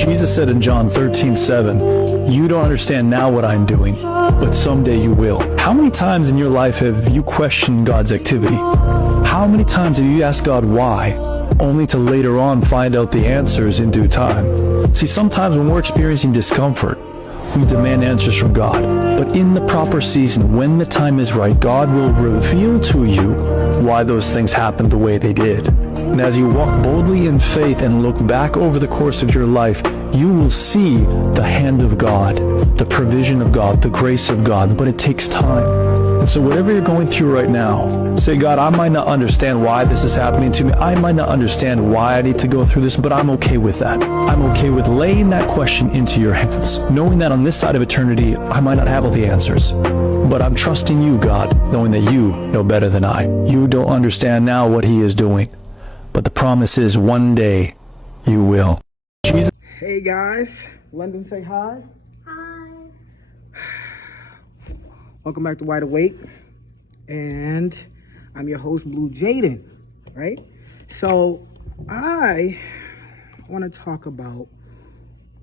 Jesus said in John 13:7, "You don't understand now what I'm doing, but someday you will." How many times in your life have you questioned God's activity? How many times have you asked God why, only to later on find out the answers in due time? See, sometimes when we're experiencing discomfort, we demand answers from God. But in the proper season, when the time is right, God will reveal to you why those things happened the way they did. And as you walk boldly in faith and look back over the course of your life, you will see the hand of God, the provision of God, the grace of God, but it takes time. And so whatever you're going through right now, say, God, I might not understand why this is happening to me. I might not understand why I need to go through this, but I'm okay with that. I'm okay with laying that question into your hands, knowing that on this side of eternity, I might not have all the answers. But I'm trusting you, God, knowing that you know better than I. You don't understand now what he is doing, but the promise is one day you will. Jesus. Hey guys, London, say hi. Hi. Welcome back to Wide Awake, and I'm your host, Blue Jaden, right? So I want to talk about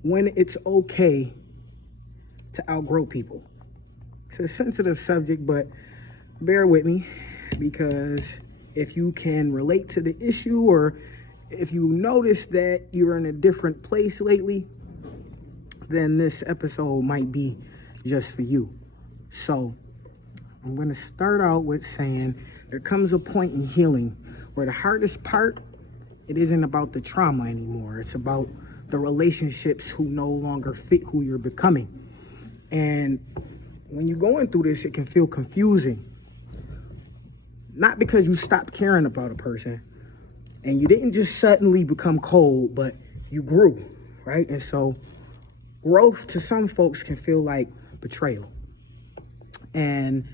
when it's okay to outgrow people. It's a sensitive subject, but bear with me, because if you can relate to the issue, or if you notice that you're in a different place lately, then this episode might be just for you. So I'm going to start out with saying there comes a point in healing where the hardest part, it isn't about the trauma anymore. It's about the relationships who no longer fit who you're becoming. And when you're going through this, it can feel confusing. Not because you stopped caring about a person and you didn't just suddenly become cold, but you grew, right? And so growth to some folks can feel like betrayal. And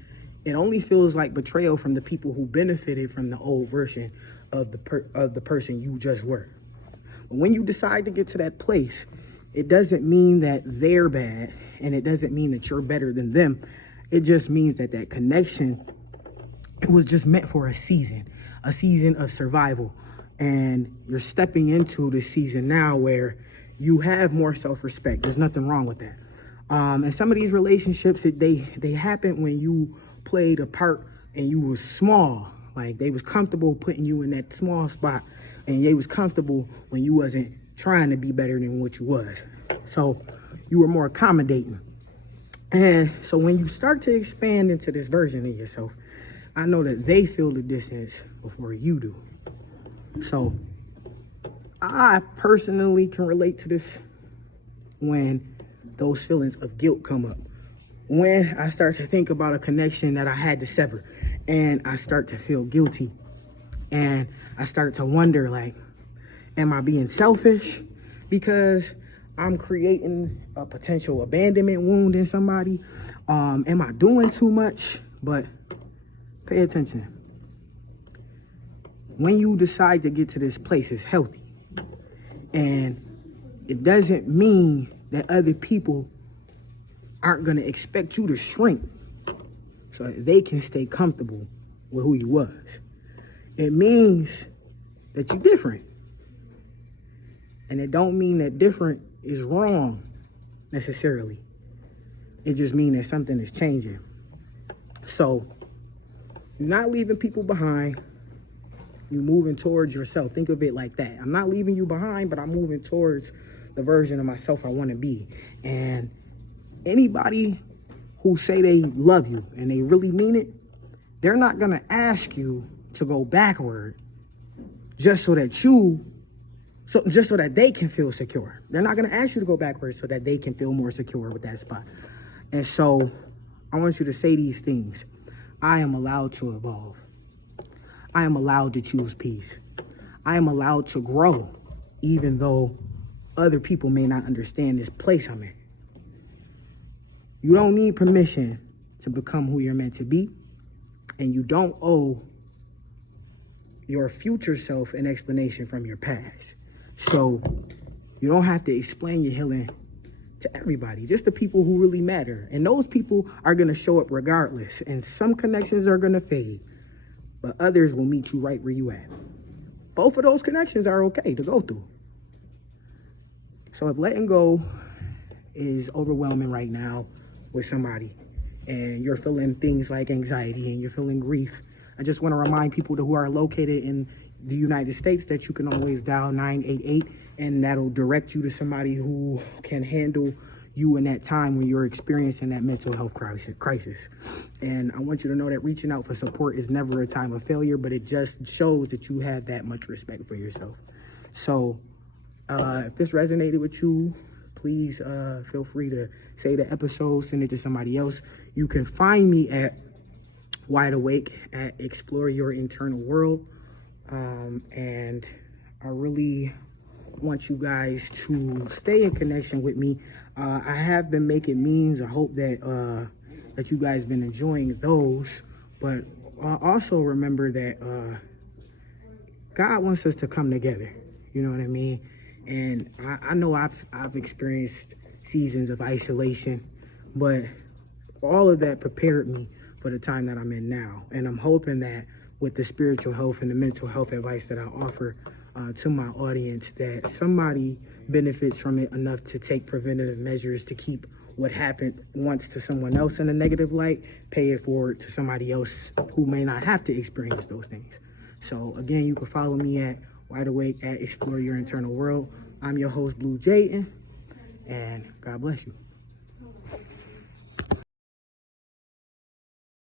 it only feels like betrayal from the people who benefited from the old version of the person you just were. But when you decide to get to that place, it doesn't mean that they're bad, and it doesn't mean that you're better than them. It just means that that connection, it was just meant for a season of survival. And you're stepping into the season now where you have more self-respect. There's nothing wrong with that. And some of these relationships, they happen when you played a part and you was small. Like, they was comfortable putting you in that small spot, and they was comfortable when you wasn't trying to be better than what you was. So you were more accommodating. And so when you start to expand into this version of yourself, I know that they feel the distance before you do. So I personally can relate to this when those feelings of guilt come up. When I start to think about a connection that I had to sever, and I start to feel guilty, and I start to wonder, like, am I being selfish because I'm creating a potential abandonment wound in somebody? Am I doing too much? But pay attention. When you decide to get to this place, it's healthy. And it doesn't mean that other people aren't going to expect you to shrink so that they can stay comfortable with who you was. It means that you're different. And it don't mean that different is wrong necessarily. It just means that something is changing. So you're not leaving people behind. You're moving towards yourself. Think of it like that. I'm not leaving you behind, but I'm moving towards the version of myself I want to be. And anybody who say they love you and they really mean it, they're not going to ask you to go backward just so that they can feel secure. They're not going to ask you to go backwards so that they can feel more secure with that spot. And so I want you to say these things. I am allowed to evolve. I am allowed to choose peace. I am allowed to grow, even though other people may not understand this place I'm in. You don't need permission to become who you're meant to be, and you don't owe your future self an explanation from your past. So you don't have to explain your healing to everybody, just the people who really matter. And those people are going to show up regardless, and some connections are going to fade, but others will meet you right where you at. Both of those connections are okay to go through. So if letting go is overwhelming right now with somebody, and you're feeling things like anxiety and you're feeling grief, I just want to remind people who are located in the United States that you can always dial 988, and that'll direct you to somebody who can handle you in that time when you're experiencing that mental health crisis. And I want you to know that reaching out for support is never a time of failure, but it just shows that you have that much respect for yourself. So if this resonated with you, please feel free to say the episode, send it to somebody else. You can find me at Wide Awake at Explore Your Internal World. And I really want you guys to stay in connection with me. I have been making memes. I hope that that you guys been enjoying those. But also remember that God wants us to come together. You know what I mean? And I know I've experienced seasons of isolation, but all of that prepared me for the time that I'm in now. And I'm hoping that with the spiritual health and the mental health advice that I offer to my audience, that somebody benefits from it enough to take preventative measures to keep what happened once to someone else in a negative light, pay it forward to somebody else who may not have to experience those things. So again, you can follow me at Wide Awake at Explore Your Internal World. I'm your host, Blue Jayton, and God bless you.